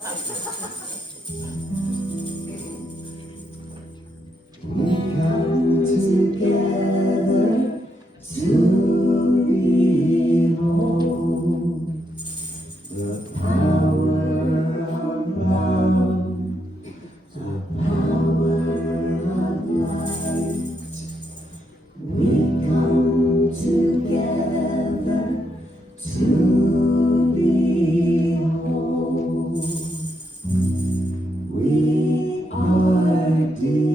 come together to behold the power of love, the power of light. We come together to behold. We are divine.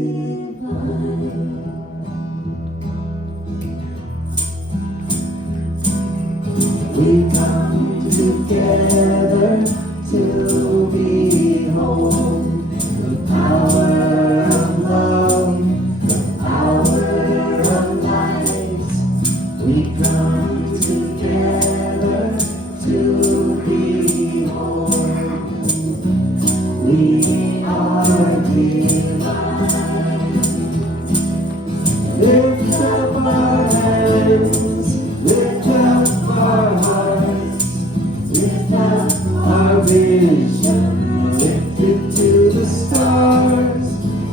We come together to behold the power of love, the power of light. We come together to behold. We are divine. Lift up our hands, lift up our hearts, lift up our vision, lift it to the stars.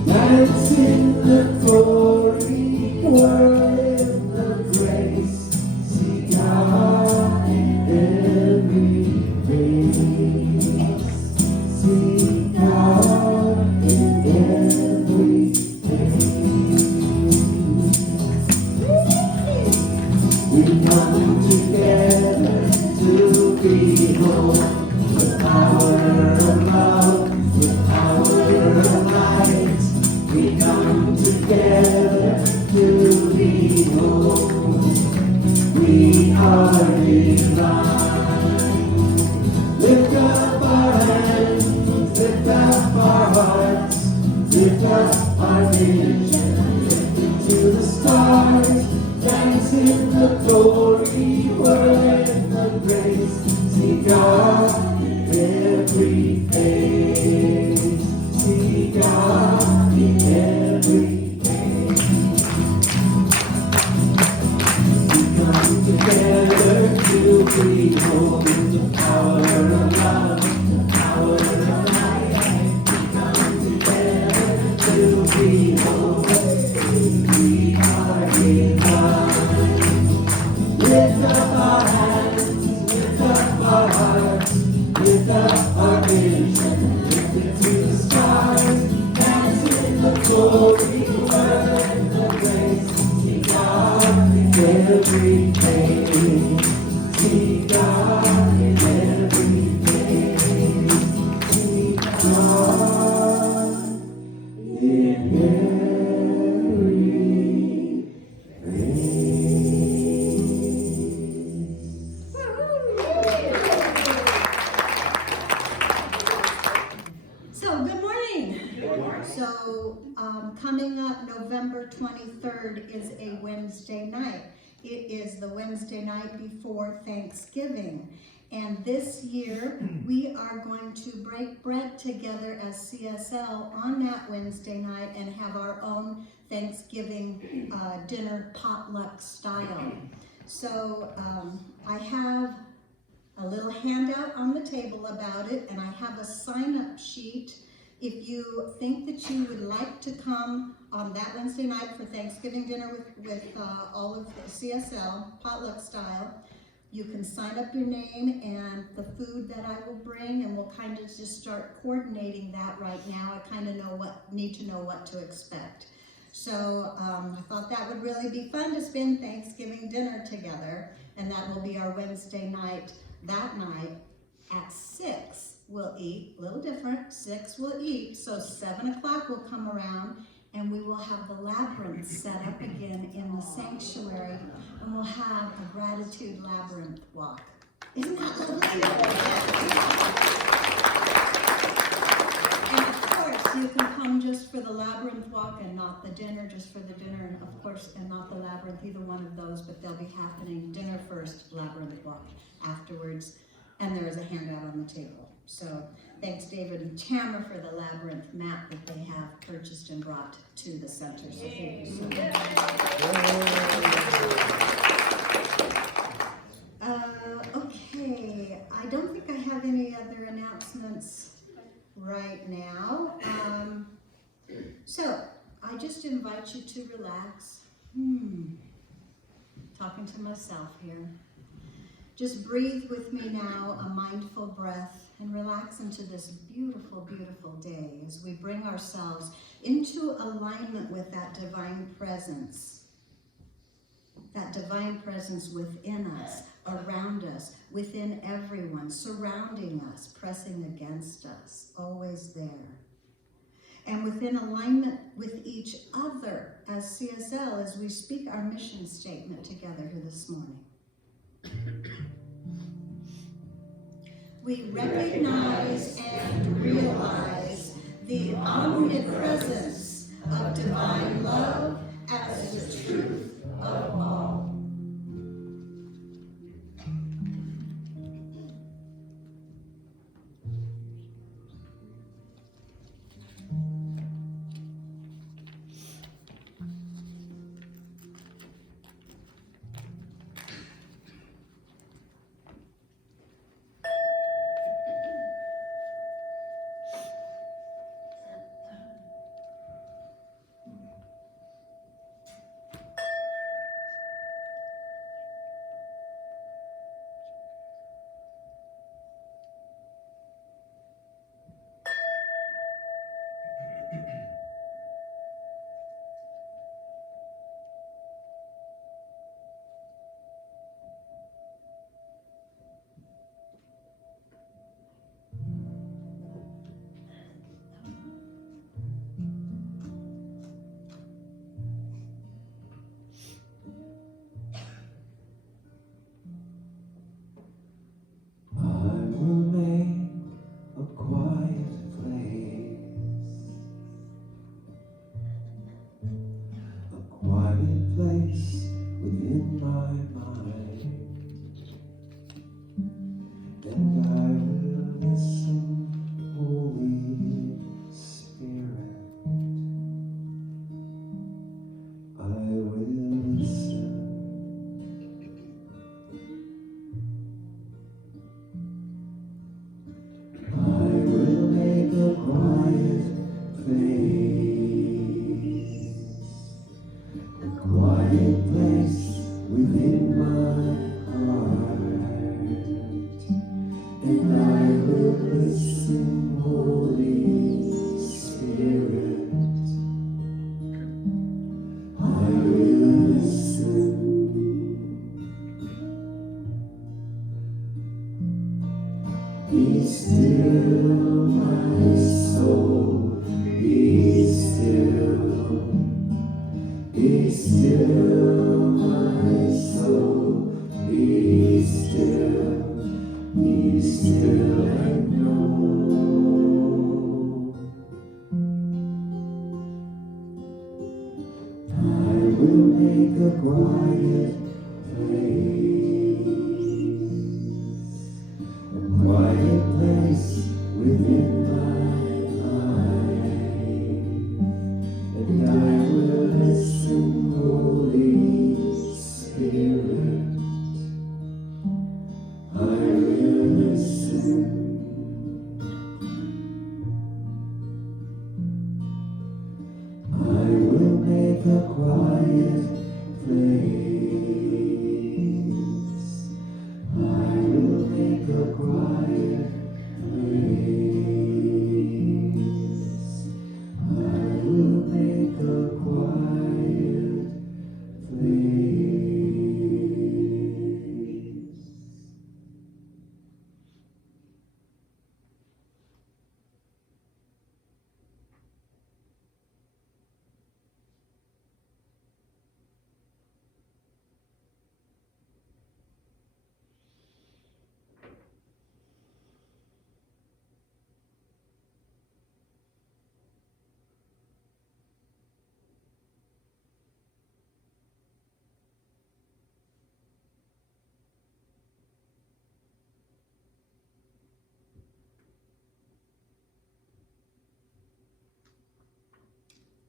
Dance in the glory, whirl in the grace. See God in every face. See God in every face. We come together to behold the power of love, the power of light. We come together to behold. We are divine. Lift up our hands, lift up our hearts, lift up our vision, lift it to the stars. Dance in the glory, whirl in the grace. See God in every face. See God in every face. We come together to behold the power of love, the power of light. We come together to behold. We are divine. Lift up our hands, lift up our hearts, lift up our vision, lift it to the stars. Dance in the glory, whirl in the grace. See God in every face. See God in every face. See God in every face. So, good morning. So, coming up November 23rd is a Wednesday night. It is the Wednesday night before Thanksgiving. And this year, we are going to break bread together as CSL on that Wednesday night and have our own Thanksgiving dinner potluck style. So, I have a little handout on the table about it, and I have a sign-up sheet. If you think that you would like to come on that Wednesday night for Thanksgiving dinner with all of the CSL potluck style, you can sign up your name and the food that I will bring, and we'll kind of just start coordinating that right now. I kind of need to know what to expect. So I thought that would really be fun to spend Thanksgiving dinner together, and that will be our Wednesday night. That night at 6 we'll eat, a little different, 6 we'll eat, so 7 o'clock will come around and we will have the labyrinth set up again in the sanctuary, and we'll have a gratitude labyrinth walk. Isn't that lovely? And of course, you can come just for the labyrinth walk and not the dinner, just for the dinner, and of course, and not the labyrinth, either one of those, but they'll be happening dinner first, labyrinth walk afterwards, and there is a handout on the table. So thanks David and Tamara for the labyrinth map that they have purchased and brought to the center. So thank you so much. Okay, I don't think I have any other announcements right now. So I just invite you to relax. Talking to myself here. Just breathe with me now, a mindful breath, and relax into this beautiful, beautiful day as we bring ourselves into alignment with that divine presence within us, around us, within everyone, surrounding us, pressing against us, always there. And within alignment with each other as CSL, as we speak our mission statement together here this morning. We recognize and realize the omnipresence of divine love as the truth of all. Be still, my soul, be still. Be still, my soul, be still. Be still and know. I will make a quiet place within my life, and I will listen, Holy Spirit. I will listen. I will make a quiet place. I will make a quiet place. I will make a quiet place.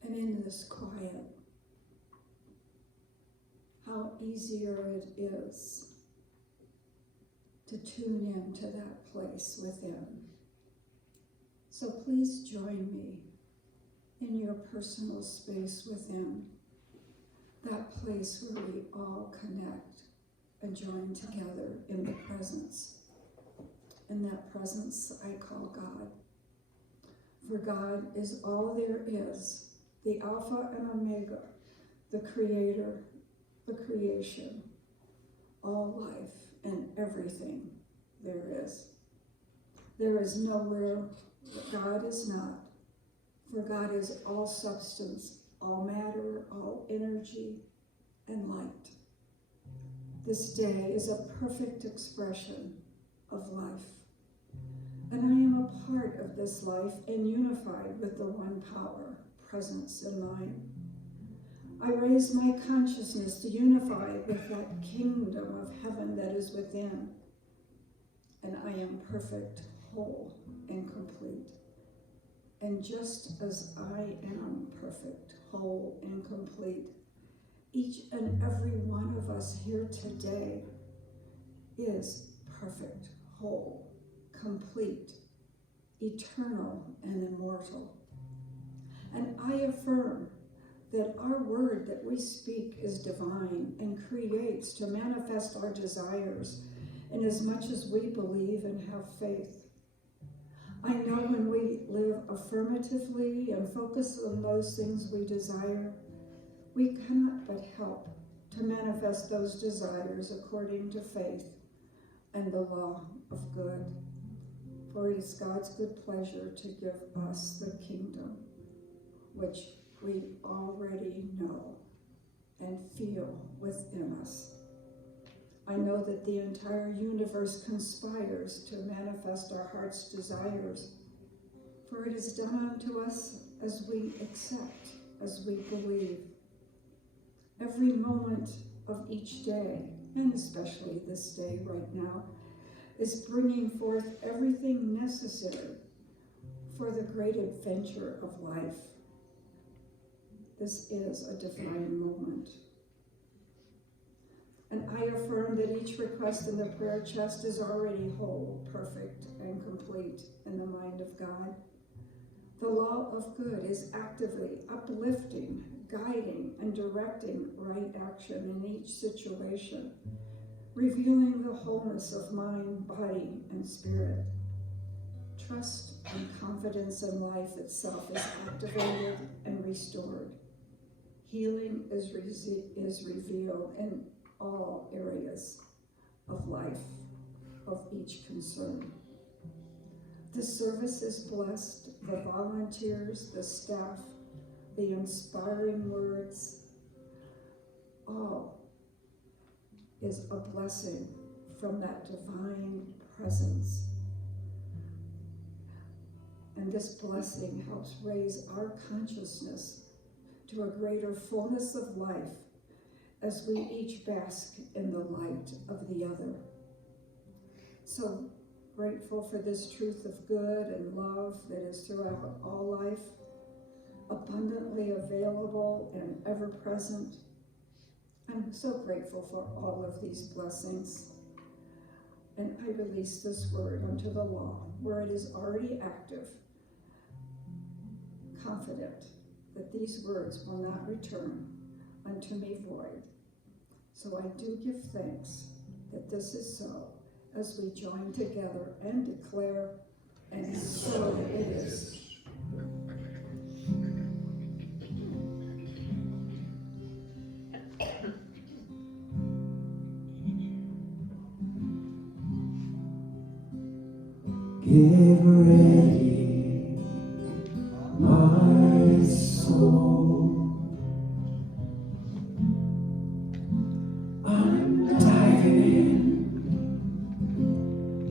And in this quiet, how easier it is to tune into that place within. So please join me in your personal space within, that place where we all connect and join together in the presence. And that presence I call God. For God is all there is, the Alpha and Omega, the Creator, the creation, all life and everything there is. There is nowhere God is not, for God is all substance, all matter, all energy, and light. This day is a perfect expression of life, and I am a part of this life and unified with the one power, presence in mind. I raise my consciousness to unify with that kingdom of heaven that is within, and I am perfect, whole, and complete. And just as I am perfect, whole, and complete, each and every one of us here today is perfect, whole, complete, eternal, and immortal. And I affirm that our word that we speak is divine and creates to manifest our desires in as much as we believe and have faith. I know when we live affirmatively and focus on those things we desire, we cannot but help to manifest those desires according to faith and the law of good. For it is God's good pleasure to give us the kingdom, which we already know and feel within us. I know that the entire universe conspires to manifest our heart's desires, for it is done unto us as we accept, as we believe. Every moment of each day, and especially this day right now, is bringing forth everything necessary for the great adventure of life. This is a divine moment. And I affirm that each request in the prayer chest is already whole, perfect, and complete in the mind of God. The law of good is actively uplifting, guiding, and directing right action in each situation, revealing the wholeness of mind, body, and spirit. Trust and confidence in life itself is activated and restored. Healing is revealed in all areas of life, of each concern. The service is blessed, the volunteers, the staff, the inspiring words, all is a blessing from that divine presence. And this blessing helps raise our consciousness to a greater fullness of life as we each bask in the light of the other. So grateful for this truth of good and love that is throughout all life, abundantly available and ever present. I'm so grateful for all of these blessings. And I release this word unto the law, where it is already active, confident that these words will not return unto me void. So I do give thanks that this is so, as we join together and declare, and so it is. Get ready, my soul. I'm diving in.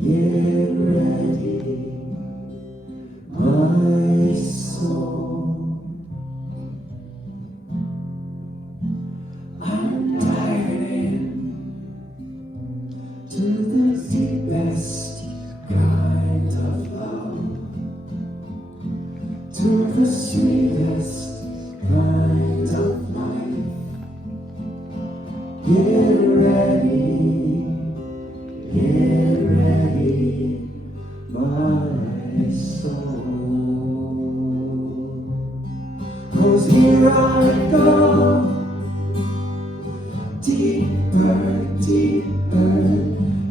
Get ready, my soul. I'm diving in to the deepest kind of love, to the sweetest kind of life. Get ready, my my soul. 'Cause here I go, deeper, deeper,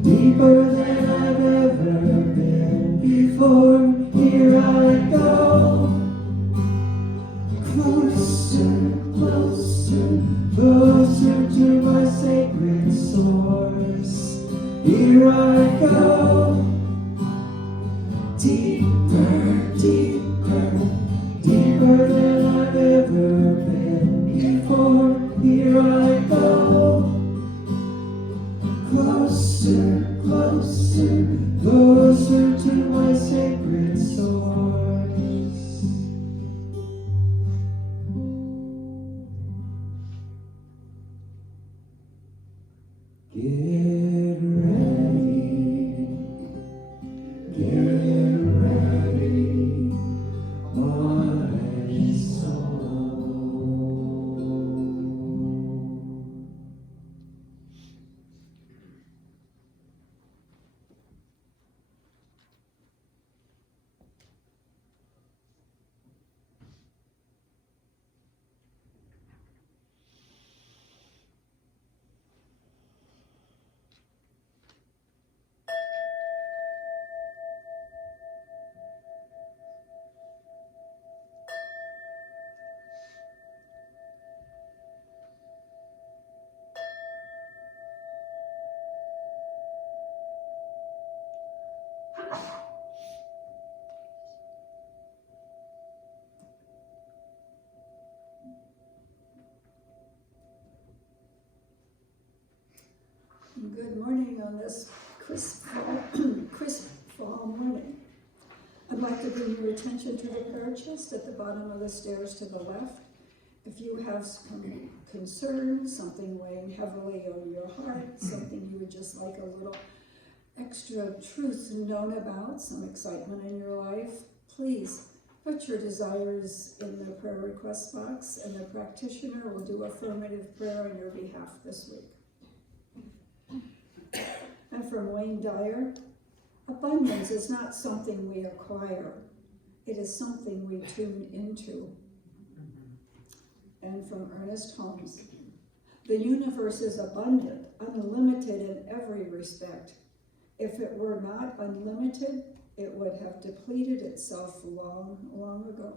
deeper than I've ever been before. Here I go, closer, closer, closer to my sacred source. Here I go, deeper, deeper, deeper than I've ever been before. Here I go, closer, closer, closer to my sacred source. Get ready, my soul. Good morning on this crisp fall morning. I'd like to bring your attention to the prayer chest at the bottom of the stairs to the left. If you have some concern, something weighing heavily on your heart, something you would just like a little extra truth known about, some excitement in your life, please put your desires in the prayer request box and the practitioner will do affirmative prayer on your behalf this week. And from Wayne Dyer, abundance is not something we acquire, it is something we tune into. And from Ernest Holmes, the universe is abundant, unlimited in every respect. If it were not unlimited, it would have depleted itself long, long ago.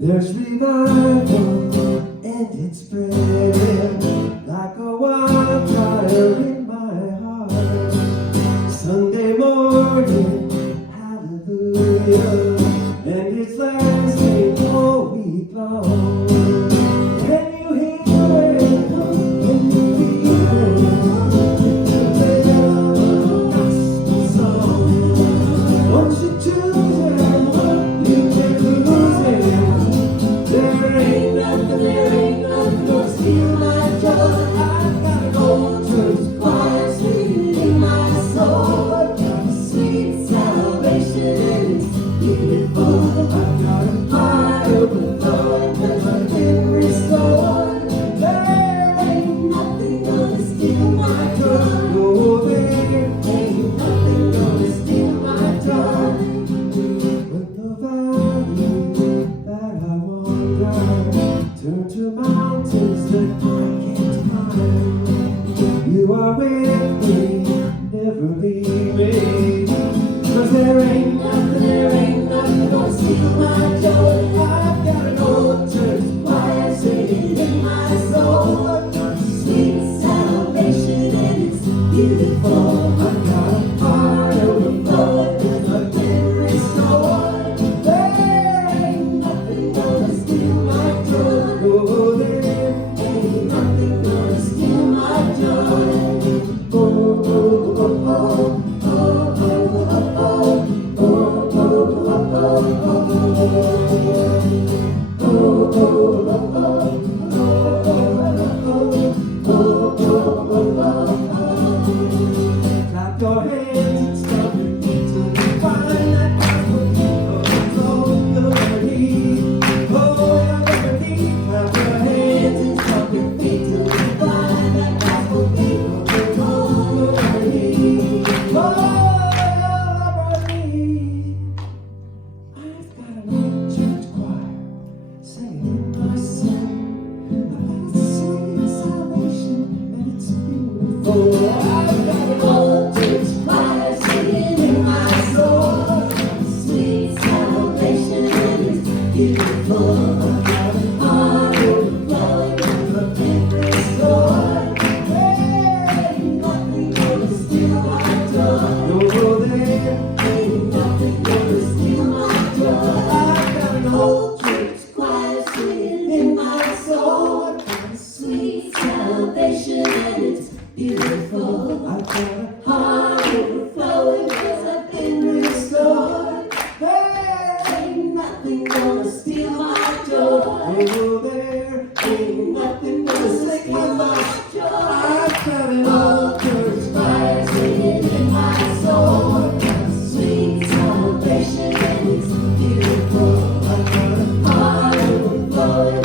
There's revival and it's spreading like a wildfire in my heart. Sunday morning, hallelujah, and it's lasting all week long. Can you hear it? Can you feel it? The love of a gospel song. Won't you choose it? You can lose it. There ain't nothing gonna steal my joy. I've got an old church choir singing in my soul. I've got a sweet salvation and it's beautiful. I've got a heart overflowing 'cause I've been restored. There ain't nothing gonna steal my joy. No, there ain't nothing gonna steal my joy. When the valley that I wander turn to mountains that I can't climb, you are with me, never leave me. 'Cause there ain't nothing gonna steal my joy. I've got an old church choir singing in my soul. I've got sweet salvation and it's beautiful. I've got a heart overflowing 'cause I've been restored. There ain't nothing gonna steal my joy. Oh, there ain't nothing gonna steal my joy. Oh, oh, oh, oh, oh, oh, oh, oh, oh, oh, oh, oh, oh, oh, oh, oh. Oh, there ain't nothing gonna take my joy. I've counted all those fires singing in my soul. Sweet salvation and it's beautiful. I've got a heart overflowing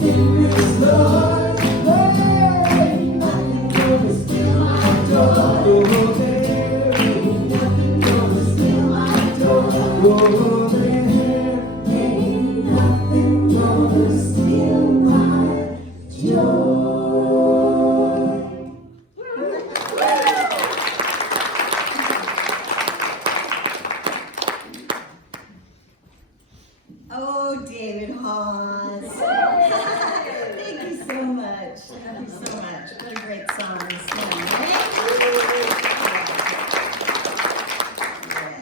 in restored. There ain't nothing gonna steal my joy. Oh, there ain't nothing gonna steal my joy. Oh, there ain't nothing gonna steal my joy. Oh, David Hawes. Thank you so much. Thank you so much. What a great song this morning. Yeah.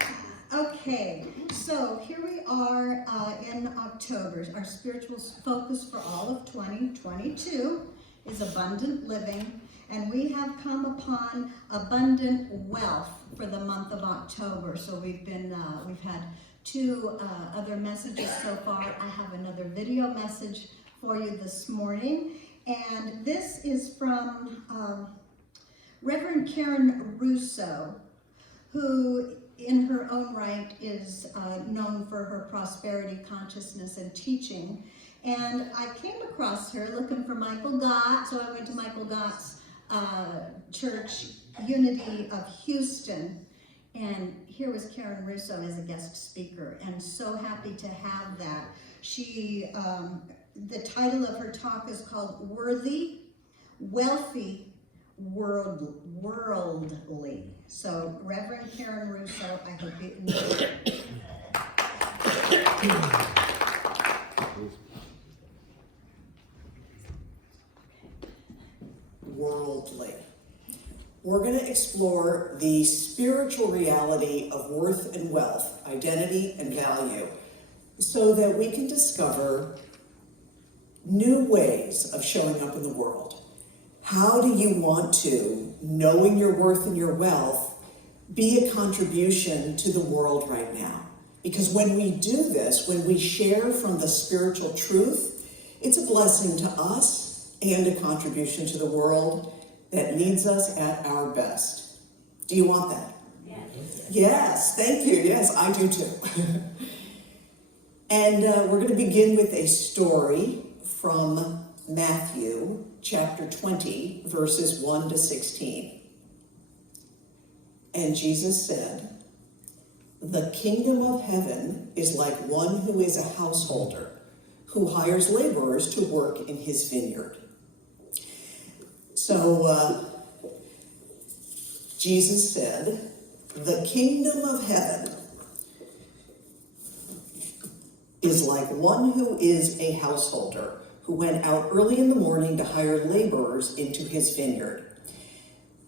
Okay, so here we are in October. Our spiritual focus for all of 2022 is abundant living, and we have come upon abundant wealth for the month of October. So we've had two other messages so far. I have another video message for you this morning, and this is from Reverend Karen Russo, who in her own right is known for her prosperity consciousness and teaching. And I came across her looking for Michael Gott, so I went to Michael Gott's church, Unity of Houston, and here was Karen Russo as a guest speaker, and so happy to have that. She, the title of her talk is called Worthy, Wealthy, Worldly. So Reverend Karen Russo, I hope you enjoy it. Worldly. We're going to explore the spiritual reality of worth and wealth, identity and value, so that we can discover new ways of showing up in the world. How do you want to, knowing your worth and your wealth, be a contribution to the world right now? Because when we do this, when we share from the spiritual truth, it's a blessing to us and a contribution to the world that needs us at our best. Do you want that? Yes. Yes, thank you. Yes, I do too. And we're going to begin with a story from Matthew chapter 20, verses 1 to 16. And Jesus said, "The kingdom of heaven is like one who is a householder, who hires laborers to work in his vineyard." So Jesus said, "The kingdom of heaven is like one who is a householder, who went out early in the morning to hire laborers into his vineyard."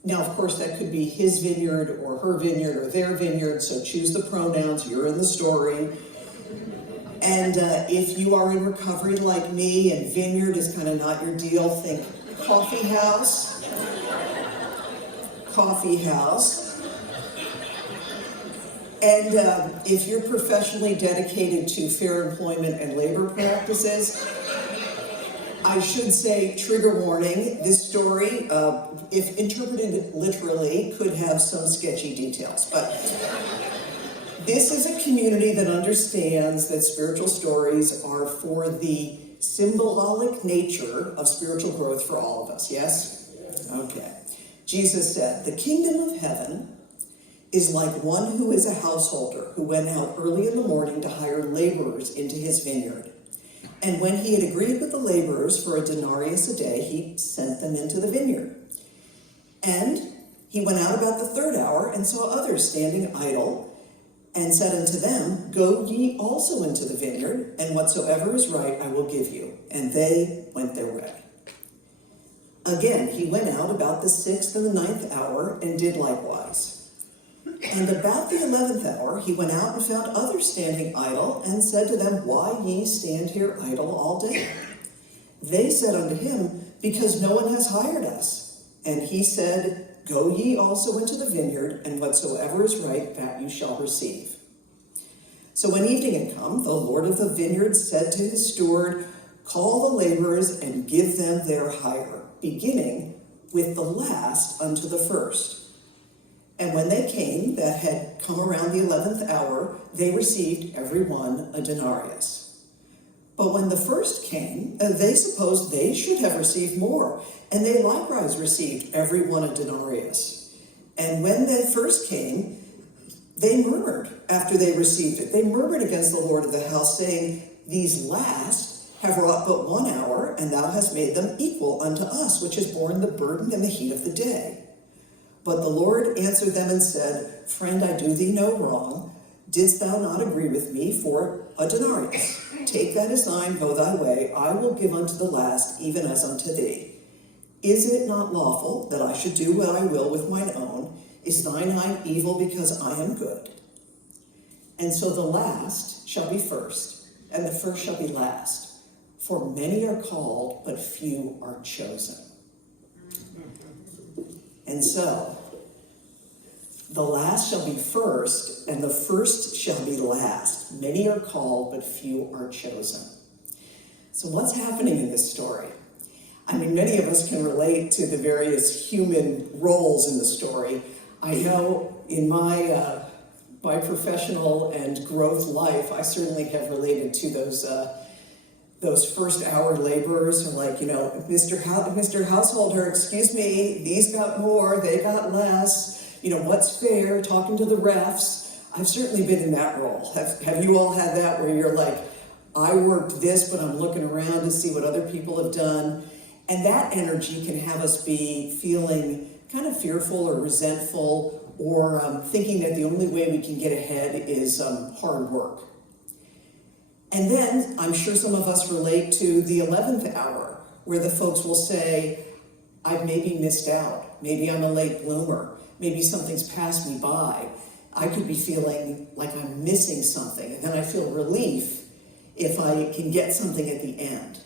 Now, of course, that could be his vineyard or her vineyard or their vineyard, so choose the pronouns, you're in the story. And if you are in recovery like me and vineyard is kind of not your deal, think coffee house. Coffee house. And if you're professionally dedicated to fair employment and labor practices, I should say, trigger warning, this story, if interpreted literally, could have some sketchy details. But this is a community that understands that spiritual stories are for the symbolic nature of spiritual growth for all of us, yes? Okay. Jesus said, "The kingdom of heaven is like one who is a householder who went out early in the morning to hire laborers into his vineyard. And when he had agreed with the laborers for a denarius a day, he sent them into the vineyard. And he went out about the third hour and saw others standing idle, and said unto them, Go ye also into the vineyard, and whatsoever is right I will give you. And they went their way. Again he went out about the 6th and the 9th hour, and did likewise. And about the 11th hour he went out and found others standing idle, and said to them, Why ye stand here idle all day? They said unto him, Because no one has hired us. And he said, Go ye also into the vineyard, and whatsoever is right, that you shall receive. So when evening had come, the Lord of the vineyard said to his steward, Call the laborers and give them their hire, beginning with the last unto the first. And when they came, that had come around the 11th hour, they received every one a denarius. But when the first came, they supposed they should have received more, and they likewise received every one a denarius. And when the first came, they murmured after they received it. They murmured against the Lord of the house, saying, These last have wrought but 1 hour, and thou hast made them equal unto us, which has borne the burden and the heat of the day. But the Lord answered them and said, Friend, I do thee no wrong. Didst thou not agree with me for a denarius? Take that as thine, go thy way. I will give unto the last, even as unto thee. Is it not lawful that I should do what I will with mine own? Is thine eye evil because I am good? And so the last shall be first, and the first shall be last. For many are called, but few are chosen. And so, the last shall be first, and the first shall be last. Many are called, but few are chosen. So what's happening in this story? I mean, many of us can relate to the various human roles in the story. I know in my professional and growth life, I certainly have related to those first hour laborers who are like, Mr. Householder, excuse me, these got more, they got less, what's fair, talking to the refs. I've certainly been in that role. Have you all had that where you're like, I worked this, but I'm looking around to see what other people have done? And that energy can have us be feeling kind of fearful or resentful or thinking that the only way we can get ahead is hard work. And then I'm sure some of us relate to the 11th hour, where the folks will say, I've maybe missed out. Maybe I'm a late bloomer. Maybe something's passed me by. I could be feeling like I'm missing something. And then I feel relief if I can get something at the end.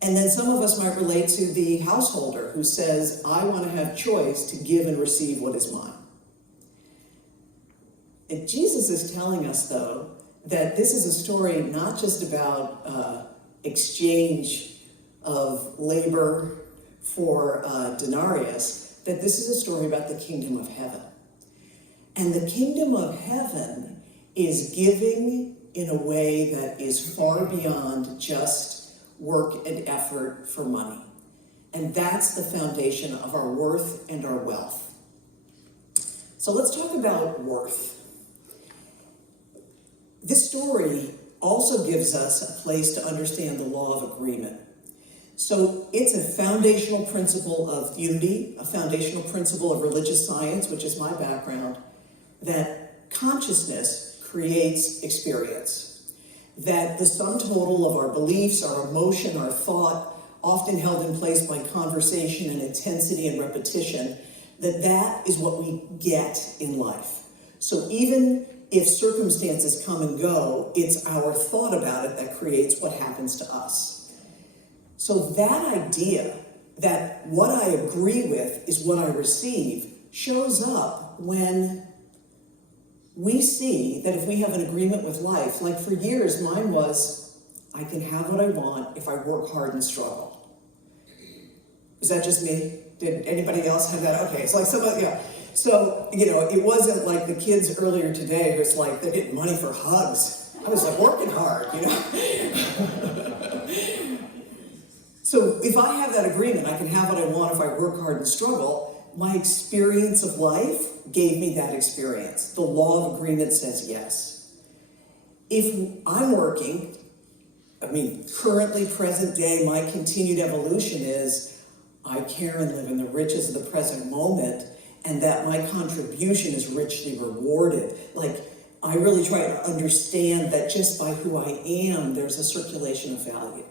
And then some of us might relate to the householder who says, I want to have choice to give and receive what is mine. And Jesus is telling us, though, that this is a story not just about exchange of labor for denarius, that this is a story about the kingdom of heaven. And the kingdom of heaven is giving in a way that is far beyond just work and effort for money. And that's the foundation of our worth and our wealth. So let's talk about worth. This story also gives us a place to understand the law of agreement. So it's a foundational principle of unity, a foundational principle of religious science, which is my background, that consciousness creates experience. That the sum total of our beliefs, our emotion, our thought, often held in place by conversation and intensity and repetition, that is what we get in life. So even if circumstances come and go, it's our thought about it that creates what happens to us. So that idea that what I agree with is what I receive shows up when we see that if we have an agreement with life, like for years mine was, I can have what I want if I work hard and struggle. Is that just me? Did anybody else have that? Okay, it's like somebody, yeah. So, it wasn't like the kids earlier today who's like, they're getting money for hugs. I was like working hard, So if I have that agreement, I can have what I want if I work hard and struggle, my experience of life gave me that experience. The law of agreement says yes. If I'm working, currently, present day, my continued evolution is I care and live in the riches of the present moment, and that my contribution is richly rewarded. Like, I really try to understand that just by who I am, there's a circulation of value.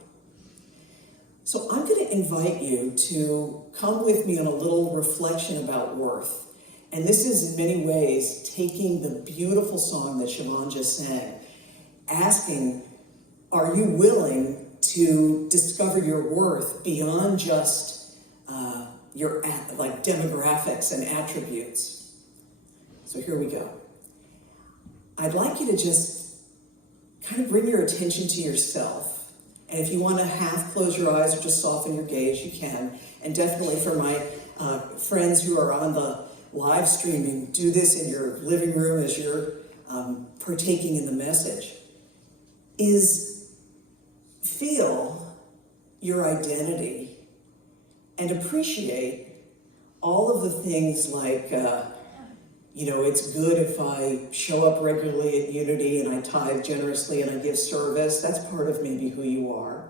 So I'm going to invite you to come with me on a little reflection about worth. And this is in many ways taking the beautiful song that Siobhan just sang, asking, are you willing to discover your worth beyond just your demographics and attributes? So here we go. I'd like you to just kind of bring your attention to yourself And if you want to half close your eyes or just soften your gaze, you can. And definitely for my friends who are on the live streaming, do this in your living room as you're partaking in the message, is feel your identity and appreciate all of the things like, it's good if I show up regularly at Unity and I tithe generously and I give service. That's part of maybe who you are.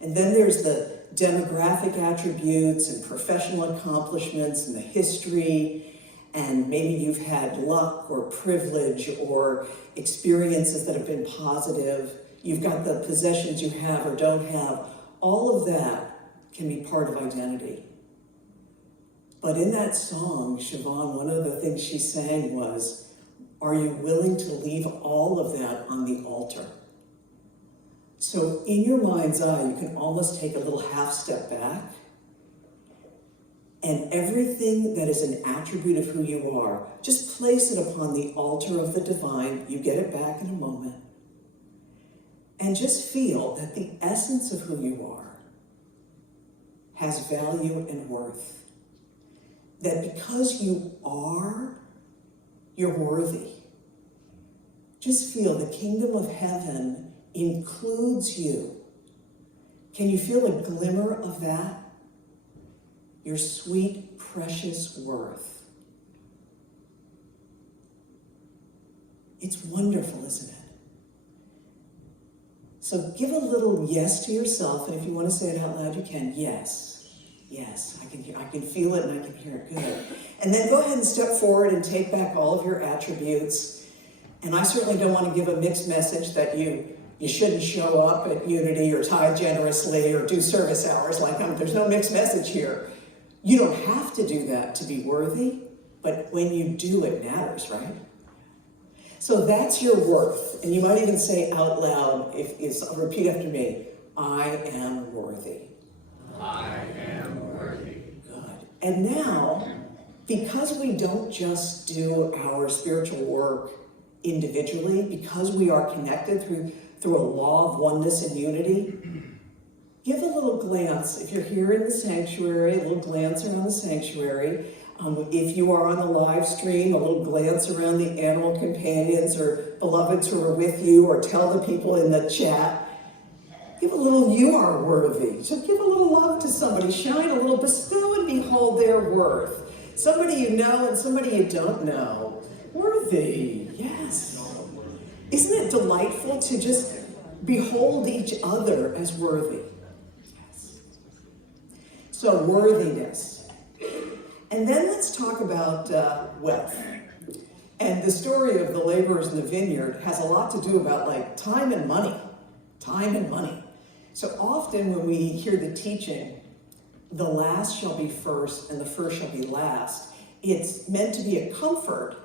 And then there's the demographic attributes and professional accomplishments and the history, and maybe you've had luck or privilege or experiences that have been positive. You've got the possessions you have or don't have. All of that can be part of identity. But in that song, Siobhan, one of the things she sang was, are you willing to leave all of that on the altar? So in your mind's eye, you can almost take a little half step back, and everything that is an attribute of who you are, just place it upon the altar of the divine. You get it back in a moment. And just feel that the essence of who you are has value and worth. That because you are, you're worthy. Just feel the kingdom of heaven includes you. Can you feel a glimmer of that? Your sweet, precious worth. It's wonderful, isn't it? So give a little yes to yourself, and if you want to say it out loud, you can. Yes. Yes, I can feel it and I can hear it. Good. And then go ahead and step forward and take back all of your attributes. And I certainly don't want to give a mixed message that you shouldn't show up at Unity or tithe generously or do service hours. There's no mixed message here. You don't have to do that to be worthy, but when you do, it matters, right? So that's your worth. And you might even say out loud, repeat after me, I am worthy. I am worthy. Good. And now, because we don't just do our spiritual work individually, because we are connected through a law of oneness and unity, give a little glance. If you're here in the sanctuary, a little glance around the sanctuary. If you are on the live stream, a little glance around the animal companions or beloveds who are with you, or tell the people in the chat. Give a little, you are worthy. So give a little love to somebody. Shine a little, bestow and behold their worth. Somebody you know and somebody you don't know. Worthy, yes. Isn't it delightful to just behold each other as worthy? Yes. So worthiness. And then let's talk about wealth. And the story of the laborers in the vineyard has a lot to do about time and money. Time and money. So often when we hear the teaching, the last shall be first and the first shall be last, it's meant to be a comfort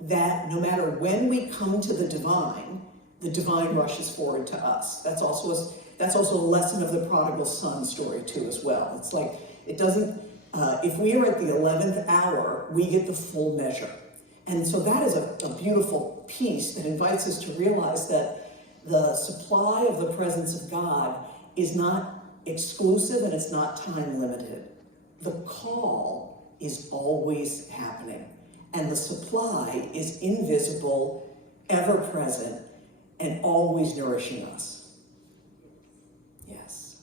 that no matter when we come to the divine rushes forward to us. That's also a lesson of the prodigal son story too as well. It's like, it doesn't, if we are at the 11th hour, we get the full measure. And so that is a beautiful piece that invites us to realize that the supply of the presence of God is not exclusive and it's not time limited. The call is always happening, and the supply is invisible, ever present, and always nourishing us. Yes.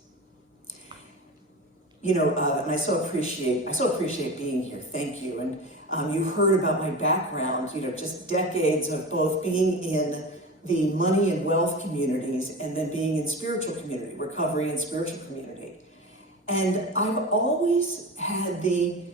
And I so appreciate being here. Thank you. And you heard about my background, just decades of both being in the money and wealth communities and then being in spiritual community, recovery and spiritual community. And I've always had the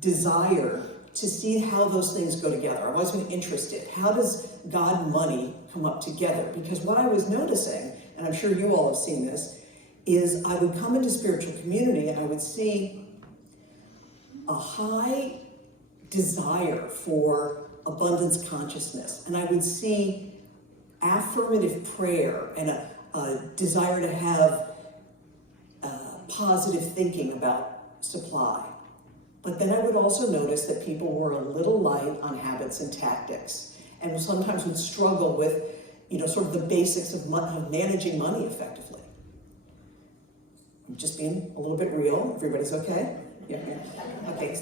desire to see how those things go together. I've always been interested. How does God and money come up together? Because what I was noticing, and I'm sure you all have seen this, is I would come into spiritual community and I would see a high desire for abundance consciousness. And I would see affirmative prayer and a desire to have positive thinking about supply. But then I would also notice that people were a little light on habits and tactics, and sometimes would struggle with, sort of the basics of managing money effectively. I'm just being a little bit real. Everybody's okay? Yeah. Okay.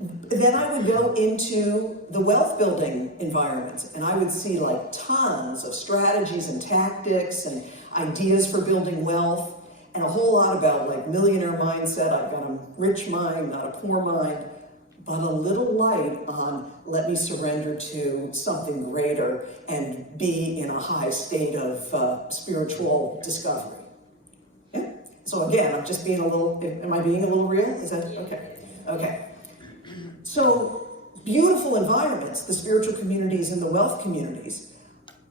Then I would go into the wealth building environment, and I would see like tons of strategies and tactics and ideas for building wealth, and a whole lot about like millionaire mindset. I've got a rich mind, not a poor mind, but a little light on let me surrender to something greater and be in a high state of spiritual discovery. Yeah? So again, I'm just being a little, am I being a little real? Is that okay? Okay. So beautiful environments, the spiritual communities and the wealth communities.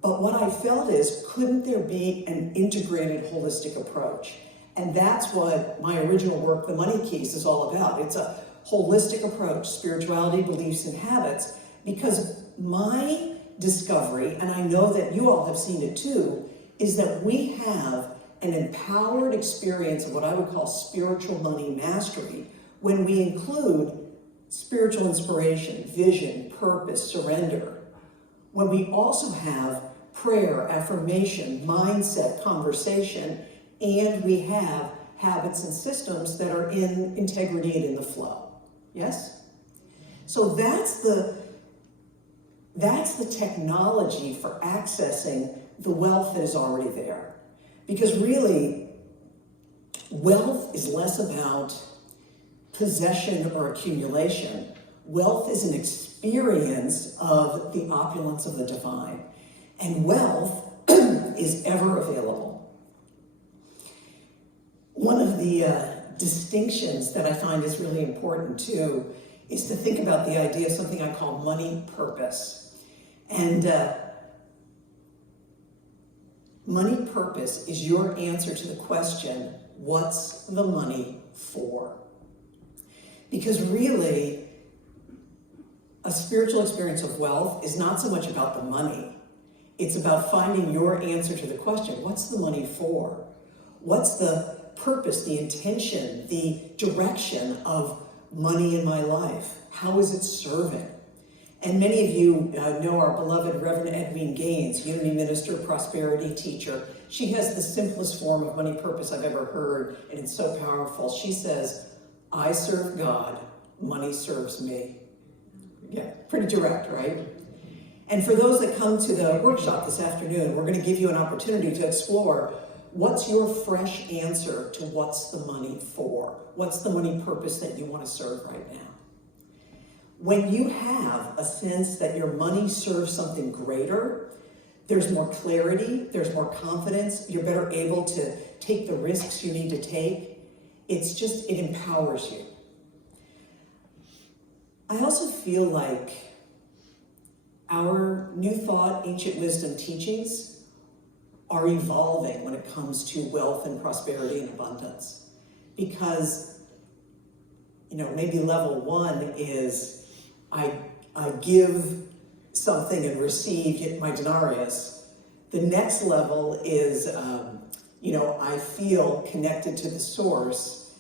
But what I felt is, couldn't there be an integrated, holistic approach? And that's what my original work, The Money Keys, is all about. It's a holistic approach, spirituality, beliefs, and habits, because my discovery, and I know that you all have seen it too, is that we have an empowered experience of what I would call spiritual money mastery when we include spiritual inspiration, vision, purpose, surrender. When we also have prayer, affirmation, mindset, conversation, and we have habits and systems that are in integrity and in the flow. Yes? So that's the technology for accessing the wealth that is already there. Because really, wealth is less about possession or accumulation. Wealth is an experience of the opulence of the divine. And wealth is ever available. One of the distinctions that I find is really important too is to think about the idea of something I call money purpose. And money purpose is your answer to the question, what's the money for? Because really, a spiritual experience of wealth is not so much about the money. It's about finding your answer to the question, what's the money for? What's the purpose, the intention, the direction of money in my life? How is it serving? And many of you know our beloved Reverend Edwene Gaines, Unity Minister, Prosperity Teacher. She has the simplest form of money purpose I've ever heard, and it's so powerful. She says, I serve God, money serves me. Yeah, pretty direct, right? And for those that come to the workshop this afternoon, we're going to give you an opportunity to explore what's your fresh answer to what's the money for? What's the money purpose that you want to serve right now? When you have a sense that your money serves something greater, there's more clarity, there's more confidence, you're better able to take the risks you need to take. It empowers you. I also feel like our New Thought, Ancient Wisdom teachings are evolving when it comes to wealth and prosperity and abundance. Because, maybe level one is I give something and receive my denarius. The next level is, I feel connected to the source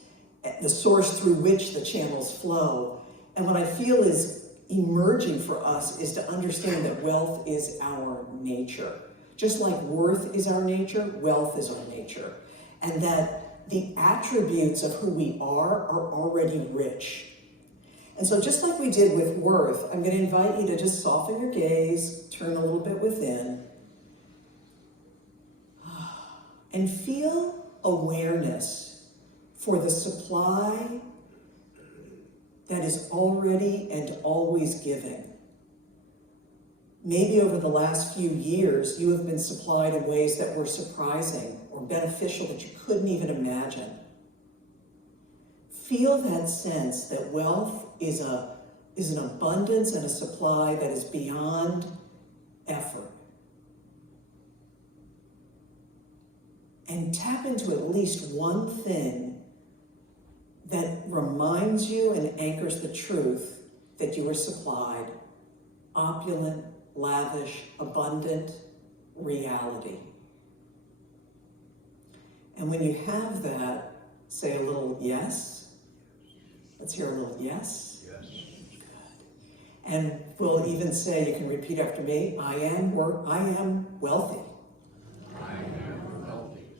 through which the channels flow. And what I feel is emerging for us is to understand that wealth is our nature. Just like worth is our nature, wealth is our nature. And that the attributes of who we are already rich. And so just like we did with worth, I'm going to invite you to just soften your gaze, turn a little bit within, and feel awareness for the supply that is already and always giving. Maybe over the last few years, you have been supplied in ways that were surprising or beneficial that you couldn't even imagine. Feel that sense that wealth is an abundance and a supply that is beyond effort. And tap into at least one thing that reminds you and anchors the truth that you were supplied opulent, lavish, abundant reality. And when you have that, say a little yes. Let's hear a little yes. Yes. Good. And we'll even say, you can repeat after me, I am wealthy. I am wealthy.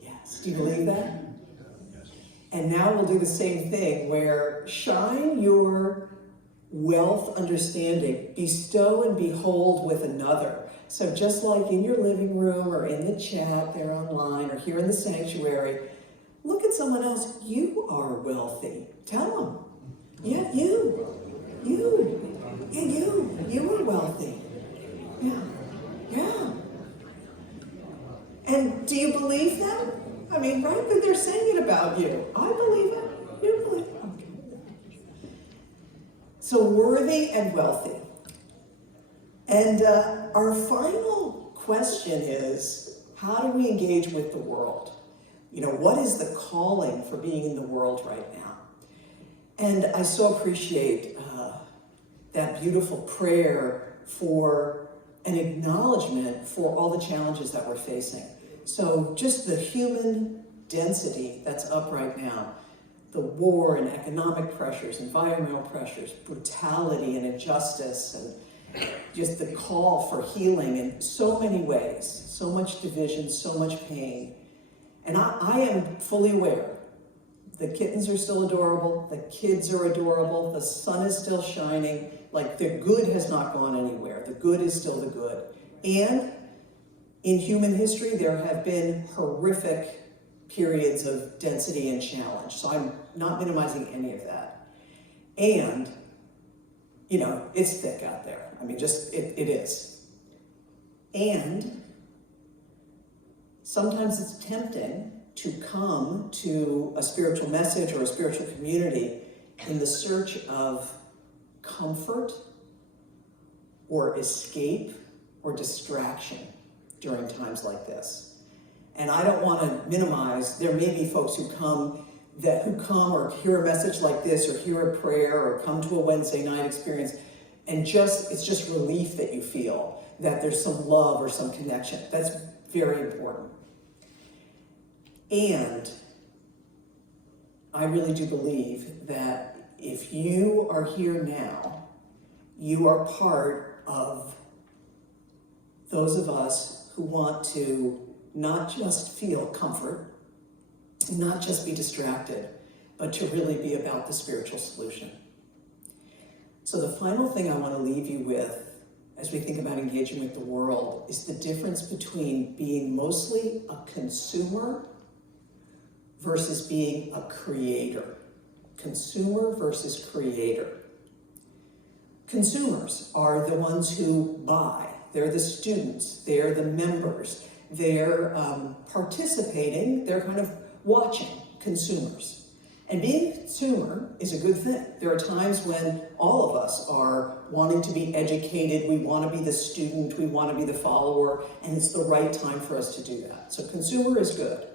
Yes. Do you believe that? And now we'll do the same thing where shine your wealth understanding, bestow and behold with another. So just like in your living room or in the chat there online or here in the sanctuary, look at someone else. You are wealthy. Tell them. Yeah, you are wealthy. Yeah. And do you believe them? I mean, right? But they're saying it about you. I believe it. You believe it. Okay. So worthy and wealthy. And our final question is, how do we engage with the world? You know, what is the calling for being in the world right now? And I so appreciate that beautiful prayer for an acknowledgement for all the challenges that we're facing. So just the human density that's up right now, the war and economic pressures, environmental pressures, brutality and injustice, and just the call for healing in so many ways, so much division, so much pain. And I am fully aware. The kittens are still adorable, the kids are adorable, the sun is still shining, like the good has not gone anywhere. The good is still the good. And in human history, there have been horrific periods of density and challenge. So I'm not minimizing any of that. And, you know, it's thick out there. I mean, just, it is. And sometimes it's tempting to come to a spiritual message or a spiritual community in the search of comfort or escape or distraction during times like this. And I don't want to minimize, there may be folks who come or hear a message like this or hear a prayer or come to a Wednesday night experience and it's just relief that you feel that there's some love or some connection. That's very important. And I really do believe that if you are here now, you are part of those of us who want to not just feel comfort, not just be distracted, but to really be about the spiritual solution. So the final thing I want to leave you with as we think about engaging with the world is the difference between being mostly a consumer versus being a creator. Consumer versus creator. Consumers are the ones who buy. They're the students. They're the members. They're participating. They're kind of watching. Consumers. And being a consumer is a good thing. There are times when all of us are wanting to be educated. We want to be the student. We want to be the follower. And it's the right time for us to do that. So consumer is good.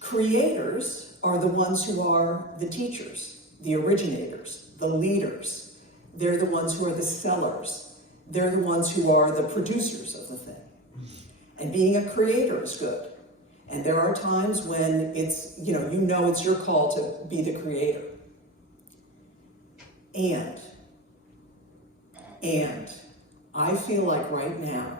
Creators are the ones who are the teachers, the originators, the leaders. They're the ones who are the sellers. They're the ones who are the producers of the thing. And being a creator is good. And there are times when it's, you know it's your call to be the creator. And I feel like right now,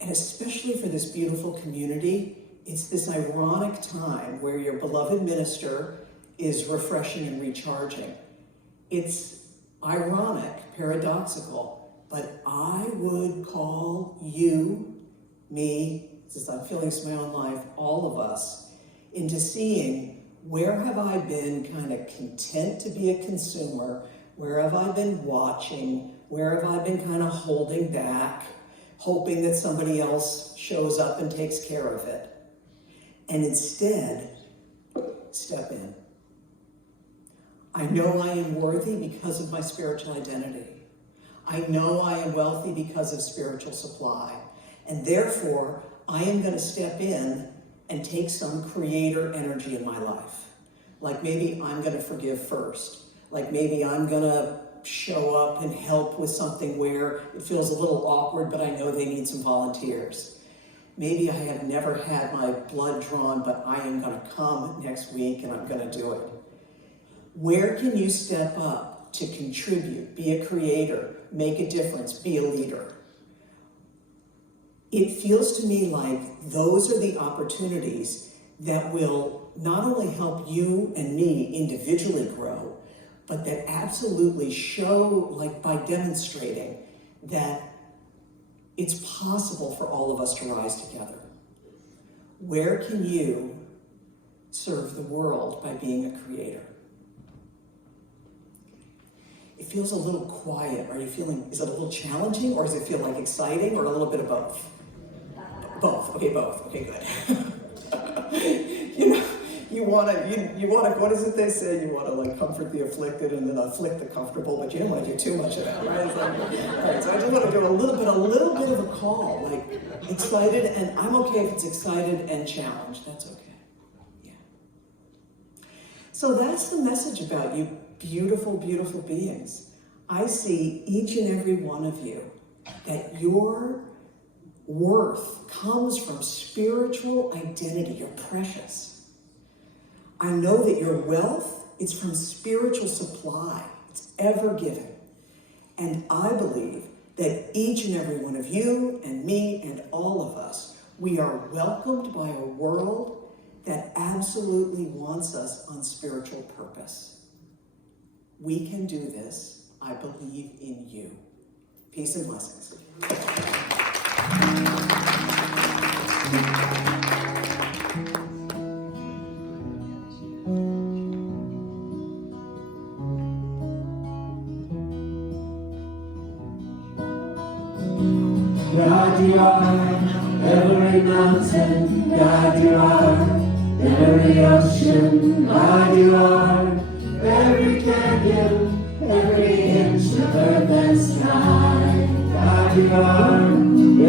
and especially for this beautiful community, it's this ironic time where your beloved minister is refreshing and recharging. It's ironic, paradoxical, but I would call you, me, as I'm feeling this in my own life, all of us, into seeing where have I been kind of content to be a consumer, where have I been watching, where have I been kind of holding back, hoping that somebody else shows up and takes care of it. And instead, step in. I know I am worthy because of my spiritual identity. I know I am wealthy because of spiritual supply. And therefore, I am going to step in and take some creator energy in my life. Like maybe I'm going to forgive first. Like maybe I'm going to show up and help with something where it feels a little awkward, but I know they need some volunteers. Maybe I have never had my blood drawn, but I am going to come next week and I'm going to do it. Where can you step up to contribute, be a creator, make a difference, be a leader? It feels to me like those are the opportunities that will not only help you and me individually grow, but that absolutely show, like by demonstrating, that it's possible for all of us to rise together. Where can you serve the world by being a creator? It feels a little quiet. Are you feeling, is it a little challenging, or does it feel like exciting, or a little bit of both? Both, okay, both, okay, good. You wanna, what is it they say? You wanna like comfort the afflicted and then afflict the comfortable, but you don't wanna do too much of that, right? It's like, all right, so I just wanna do a little bit of a call, like excited, and I'm okay if it's excited and challenged, that's okay, yeah. So that's the message about you beautiful, beautiful beings. I see each and every one of you, that your worth comes from spiritual identity. You're precious. I know that your wealth is from spiritual supply. It's ever giving. And I believe that each and every one of you and me and all of us, we are welcomed by a world that absolutely wants us on spiritual purpose. We can do this. I believe in you. Peace and blessings. God, you are every mountain. God, you are every ocean. God, you are every canyon, every inch of earth and sky. God, you are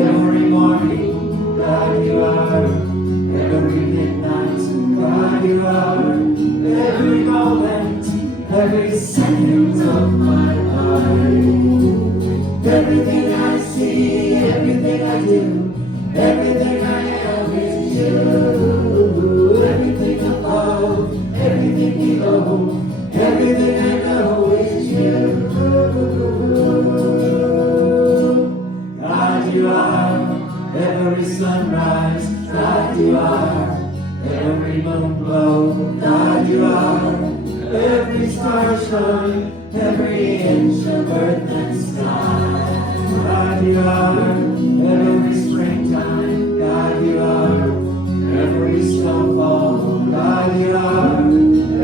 every morning. God, you are every midnight. God, you are every moment, every second of my life. Everything I see, everything I do, everything I am is you. Everything above, everything below, everything I know is you. God, you are every sunrise. God, you are every moon glow. God, you are every star shine, every inch of earth and sky. God, you are every springtime. God, you are every snowfall. God, you are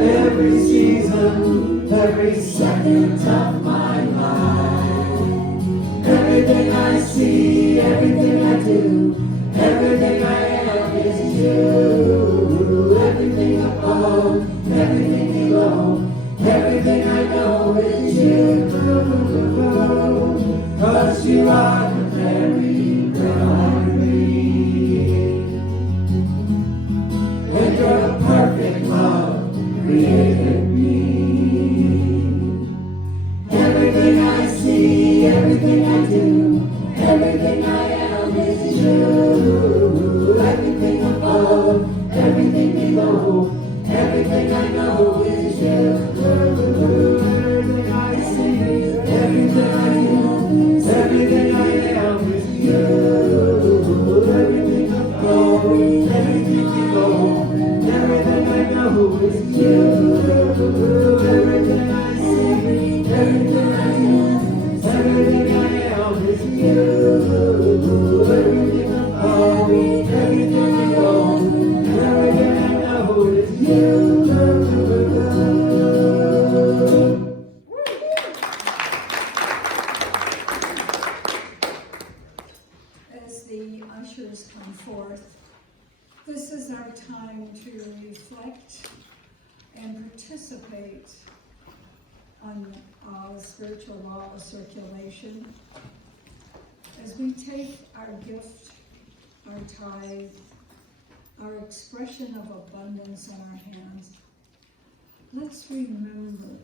every season, every second of my life. Everything I see, everything I do, everything I am is you. Everything above, everything below, everything I know is you. 'Cause you are the very breath I breathe. And your perfect love created me. Everything I see, everything I do, everything I am is you. Everything above, everything below, everything I know is you. Everything I see, everything I do, everything I am is you. Everything above, everything below, everything I know is you. Everything I see, everything I do, everything I am is you. Everything above, everything below, everything I know is you. As the ushers come forth, this is our time to reflect and participate on the spiritual law of circulation. As we take our gift, our tithe, our expression of abundance in our hands, let's remember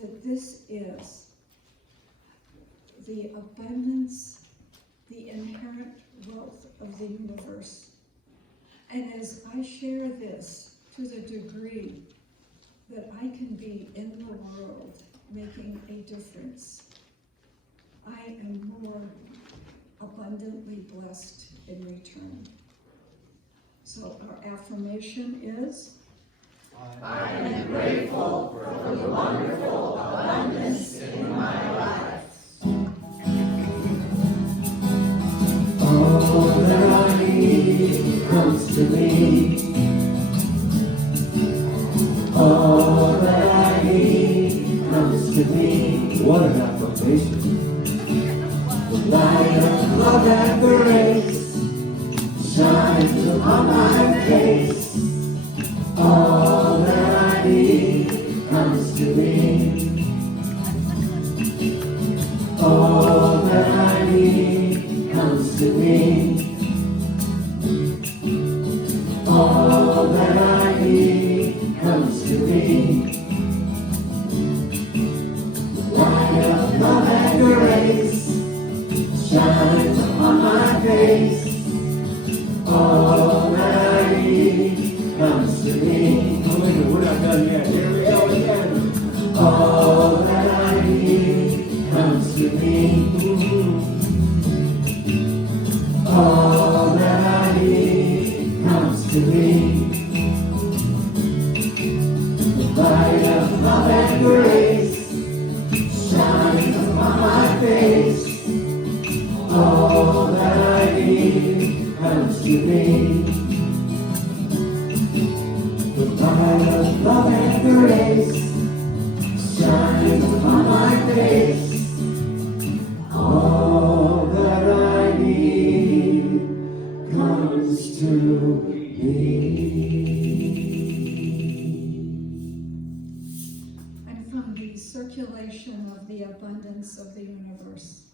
that this is the abundance, the inherent wealth of the universe. And as I share this to the degree that I can be in the world making a difference, I am more abundantly blessed in return. So our affirmation is, I am grateful for the wonderful abundance in my life. All that I need comes to me. All that I need comes to me. What an affirmation. The light of love and grace shines upon my face. All that I need comes to me. All that I need comes to me. All that I need comes to me. The light of love and grace shines upon my face. All that I need comes to me. Oh, wait, we're not done yet. Here we go again. All that I need comes to me. All that I need comes to me. The light of love and grace shines upon my face. All that I need comes to me. The light of love and grace shines upon my face. All that I need comes to me. and from the circulation of the abundance of the universe,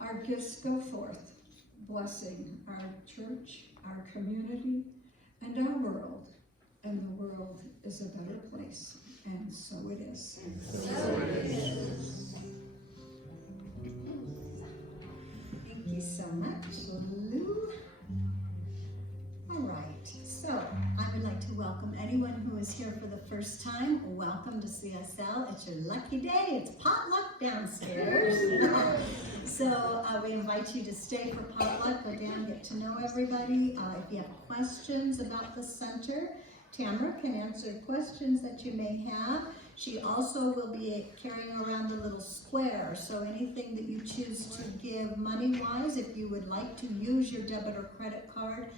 our gifts go forth, blessing our church, our community, and our world. And the world is a better place, and so it is. Thank you so much, Lou. All right, so I would like to welcome anyone who is here for the first time. Welcome to CSL. It's your lucky day. It's potluck downstairs. So we invite you to stay for potluck. Go down, get to know everybody. If you have questions about the center, Tamara can answer questions that you may have. She also will be carrying around a little square, so anything that you choose to give money-wise, if you would like to use your debit or credit card,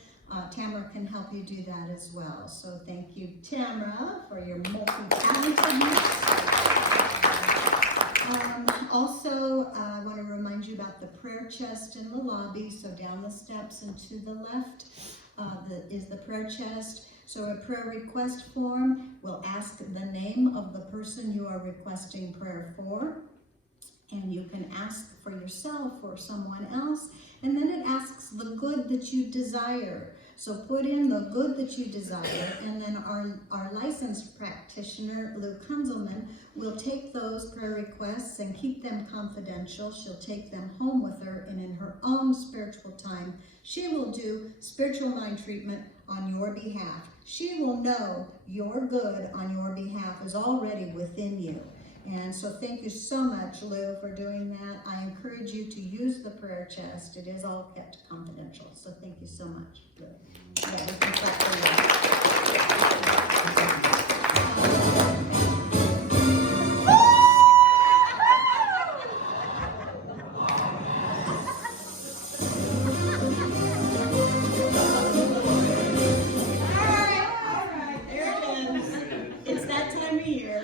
Tamara can help you do that as well. So thank you, Tamara, for your multi-talentedness. Also, I want to remind you about the prayer chest in the lobby. So down the steps and to the left is the prayer chest. So a prayer request form will ask the name of the person you are requesting prayer for. And you can ask for yourself or someone else. And then it asks the good that you desire. So put in the good that you desire, and then our licensed practitioner, Lou Kunzelman, will take those prayer requests and keep them confidential. She'll take them home with her, and in her own spiritual time, she will do spiritual mind treatment on your behalf. She will know your good on your behalf is already within you. And so thank you so much, Lou, for doing that. I encourage you to use the prayer chest. It is all kept confidential. So thank you so much, Lou. Yeah, we can clap for All right, there it is. It's that time of year.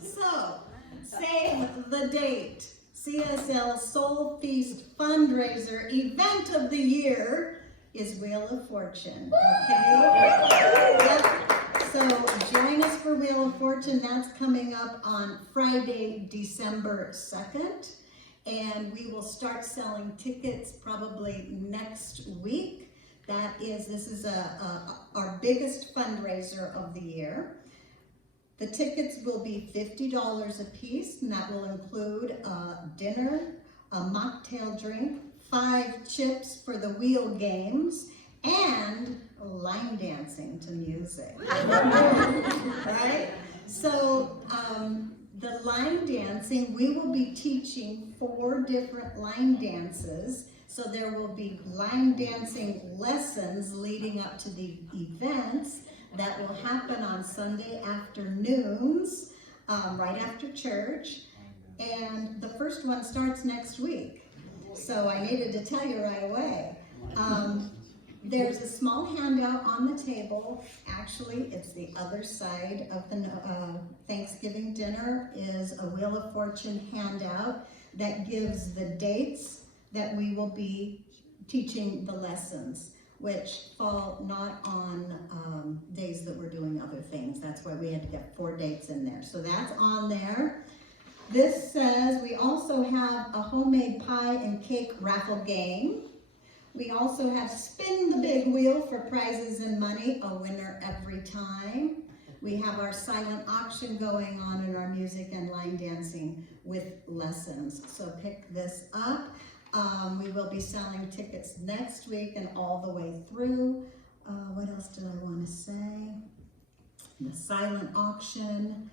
So, save the date. CSL Soul Feast fundraiser event of the year is Wheel of Fortune, okay? Yep. So join us for Wheel of Fortune. That's coming up on Friday, December 2nd. And we will start selling tickets probably next week. This is our biggest fundraiser of the year. The tickets will be $50 a piece, and that will include dinner, a mocktail drink, 5 chips for the wheel games, and line dancing to music. Right? So the line dancing, we will be teaching 4 different line dances So there will be line dancing lessons leading up to the events that will happen on Sunday afternoons, right after church. And the first one starts next week. So I needed to tell you right away. There's a small handout on the table. Actually, it's the other side of the Thanksgiving dinner is a Wheel of Fortune handout that gives the dates that we will be teaching the lessons, which fall not on days that we're doing other things. That's why we had to get 4 dates in there. So that's on there. This says we also have a homemade pie and cake raffle game. We also have Spin the Big Wheel for prizes and money, a winner every time. We have our silent auction going on in our music and line dancing with lessons. So pick this up. We will be selling tickets next week and all the way through. What else did I want to say? The silent auction.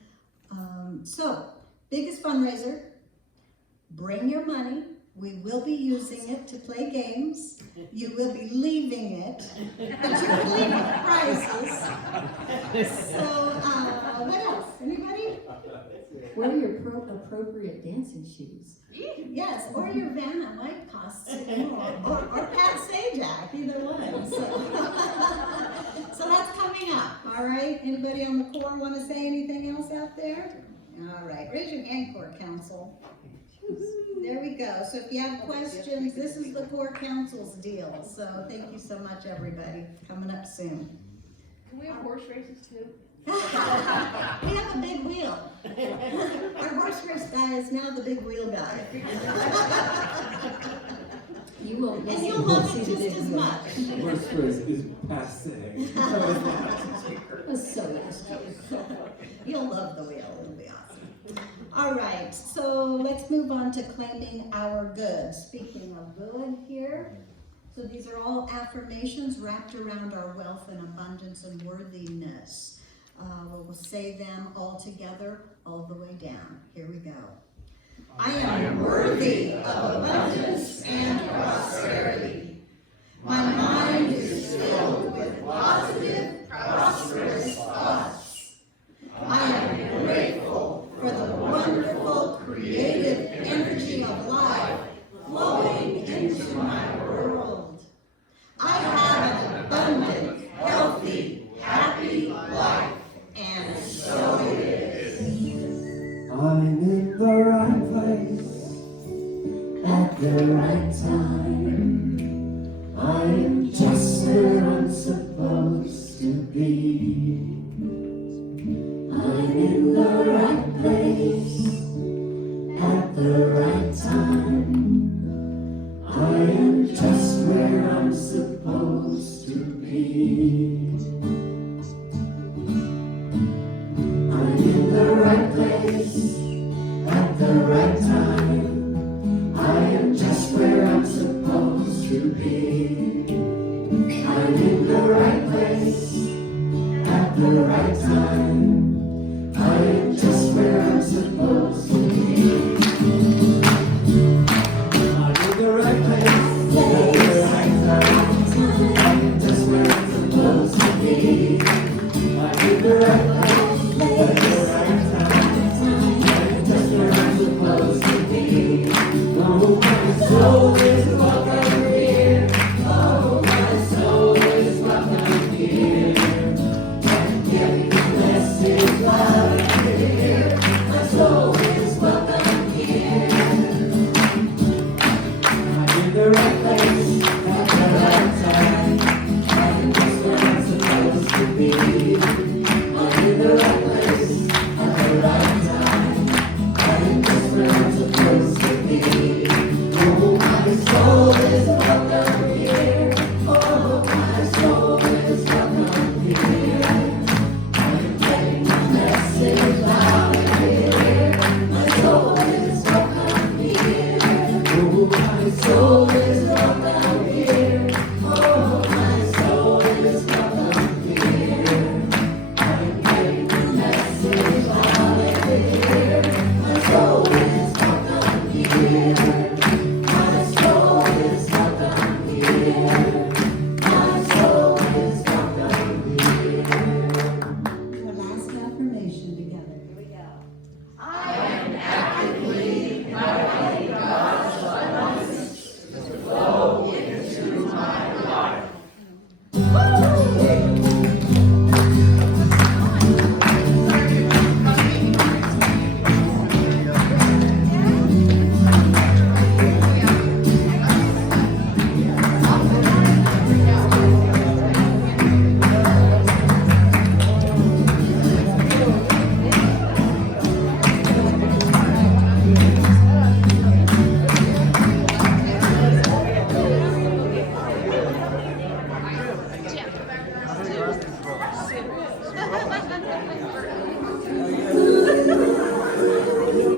So, biggest fundraiser, bring your money. We will be using it to play games. You will be leaving it, but you can leave the prizes. So, what else? Anybody? Wear your appropriate dancing shoes. Yes, or your Vanna White costume, or Pat Sajak, either one. So that's coming up, all right? Anybody on the core want to say anything else out there? All right, raise your hand, core council. There we go. So if you have questions, this is the core council's deal. So thank you so much, everybody. Coming up soon. Can we have horse races too? We have a big wheel. Our horse race guy is now the big wheel guy. You will. And you'll love it just as much. Worst phrase is passe. That's so nasty. You'll love the wheel. It'll be awesome. All right, so let's move on to claiming our good. Speaking of good here, so these are all affirmations wrapped around our wealth and abundance and worthiness. We'll say them all together, all the way down. Here we go. I am worthy of abundance and prosperity. My mind is filled with positive, prosperous thoughts. I am grateful for the wonderful, creative energy of life flowing into my world. I have an abundant, healthy, happy life. And so it is. I'm in the right place at the right time. I am just where I'm supposed to be. I'm in the right place at the right time. I am just where I'm supposed to be. I'm in the right place at the right time. I am just where I'm supposed to be. I'm in the right place at the right time. I am just where I'm supposed to be. I'm in the right place at the right time. I am just where I'm supposed to be. I'm in the right place. At the right time, I'm just where I'm supposed to be. Oh, my soul is welcome here. Oh, my soul is welcome here. I'm getting the message loud and clear. My soul is welcome here. I'm in the right place at the right time. I'm just where I'm supposed to be. I'm in the right place at the right time. I am just where I'm supposed to be. Oh, my soul is welcome here. Oh, my soul is welcome here. I am getting the message loud and clear. My soul is welcome here. Oh, my soul is welcome here. Oh, my soul is welcome here. I am getting the message loud and clear. My soul is welcome here.